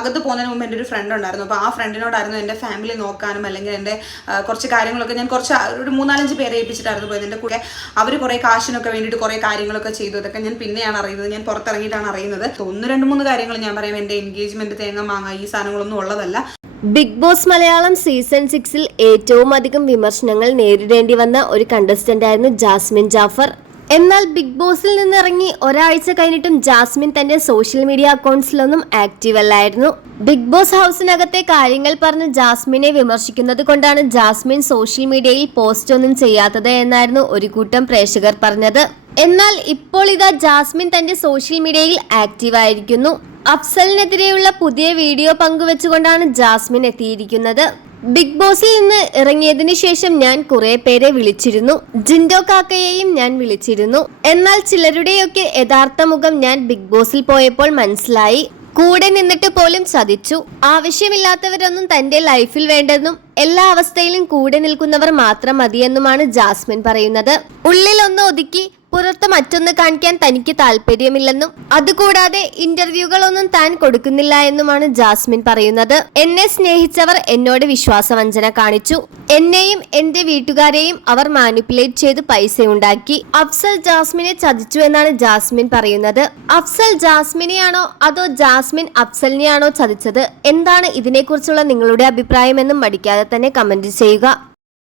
അകത്ത് പോകുന്നതിന് മുമ്പ് എന്റെ ഒരു ഫ്രണ്ട് ഉണ്ടായിരുന്നു. അപ്പോൾ ആ ഫ്രണ്ടിനോടായിരുന്നു എന്റെ ഫാമിലി നോക്കാനും അല്ലെങ്കിൽ എന്റെ കുറച്ച് കാര്യങ്ങളൊക്കെ ഞാൻ കുറച്ച് ഒരു മൂന്നാലഞ്ച് പേരെ ഏൽപ്പിച്ചിട്ടായിരുന്നു പോയത്. എന്റെ കൂടെ അവർ കുറേ കാശിനൊക്കെ വേണ്ടിയിട്ട് കുറേ കാര്യങ്ങളൊക്കെ ചെയ്തു. അതൊക്കെ ഞാൻ പിന്നെയാണ് അറിയുന്നത്. ഞാൻ പുറത്തിറങ്ങിയിട്ടാണ് അറിയുന്നത്. ഒന്ന് രണ്ട് മൂന്ന് കാര്യങ്ങൾ ഞാൻ പറയാം. എന്റെ എൻഗേജ്മെന്റ് തേങ്ങ മാങ്ങ ഈ സാധനങ്ങളൊന്നും ഉള്ളതല്ല. ബിഗ് ബോസ് മലയാളം സീസൺ സിക്സിൽ ഏറ്റവും അധികം വിമർശനങ്ങൾ നേരിടേണ്ടി വന്ന ഒരു കണ്ടസ്റ്റന്റ് ആയിരുന്നു ജാസ്മിൻ ജാഫർ. എന്നാൽ ബിഗ് ബോസിൽ നിന്നിറങ്ങി ഒരാഴ്ച കഴിഞ്ഞിട്ടും ജാസ്മിൻ തന്റെ സോഷ്യൽ മീഡിയ അക്കൗണ്ട്സിലൊന്നും ആക്റ്റീവ് അല്ലായിരുന്നു. ബിഗ് ബോസ് ഹൗസിനകത്തെ കാര്യങ്ങൾ പറഞ്ഞ് ജാസ്മിനെ വിമർശിക്കുന്നത് കൊണ്ടാണ് ജാസ്മിൻ സോഷ്യൽ മീഡിയയിൽ പോസ്റ്റ് ഒന്നും ചെയ്യാത്തത് എന്നായിരുന്നു ഒരു കൂട്ടം പ്രേക്ഷകർ പറഞ്ഞത്. എന്നാൽ ഇപ്പോൾ ഇതാ ജാസ്മിൻ തന്റെ സോഷ്യൽ മീഡിയയിൽ ആക്റ്റീവ് ആയിരിക്കുന്നു. അഫ്സലിനെതിരെയുള്ള പുതിയ വീഡിയോ പങ്കുവെച്ചുകൊണ്ടാണ് ജാസ്മിൻ എത്തിയിരിക്കുന്നത്. ബിഗ് ബോസിൽ നിന്ന് ഇറങ്ങിയതിനു ശേഷം ഞാൻ കുറെ പേരെ വിളിച്ചിരുന്നു. ജിൻഡോ കാക്കയെയും ഞാൻ വിളിച്ചിരുന്നു. എന്നാൽ ചിലരുടെയൊക്കെ യഥാർത്ഥ മുഖം ഞാൻ ബിഗ് ബോസിൽ പോയപ്പോൾ മനസ്സിലായി. കൂടെ നിന്നിട്ട് പോലും ചതിച്ചു. ആവശ്യമില്ലാത്തവരൊന്നും തന്റെ ലൈഫിൽ വേണ്ടെന്നും എല്ലാ അവസ്ഥയിലും കൂടെ നിൽക്കുന്നവർ മാത്രം മതിയെന്നുമാണ് ജാസ്മിൻ പറയുന്നത്. ഉള്ളിൽ ഒന്ന് ഒതുക്കി പുറത്ത് മറ്റൊന്ന് കാണിക്കാൻ തനിക്ക് താല്പര്യമില്ലെന്നും അതുകൂടാതെ ഇന്റർവ്യൂകളൊന്നും താൻ കൊടുക്കുന്നില്ല എന്നുമാണ് ജാസ്മിൻ പറയുന്നത്. എന്നെ സ്നേഹിച്ചവർ എന്നോട് വിശ്വാസവഞ്ചന കാണിച്ചു. എന്നെയും എന്റെ വീട്ടുകാരെയും അവർ മാനിപ്പുലേറ്റ് ചെയ്ത് പൈസ ഉണ്ടാക്കി അഫ്സൽ ജാസ്മിനെ ചതിച്ചു എന്നാണ് ജാസ്മിൻ പറയുന്നത്. അഫ്സൽ ജാസ്മിനെയാണോ അതോ ജാസ്മിൻ അഫ്സലിനെയാണോ ചതിച്ചത്? എന്താണ് ഇതിനെക്കുറിച്ചുള്ള നിങ്ങളുടെ അഭിപ്രായമെന്നും മടിക്കാതെ തന്നെ കമന്റ് ചെയ്യുക.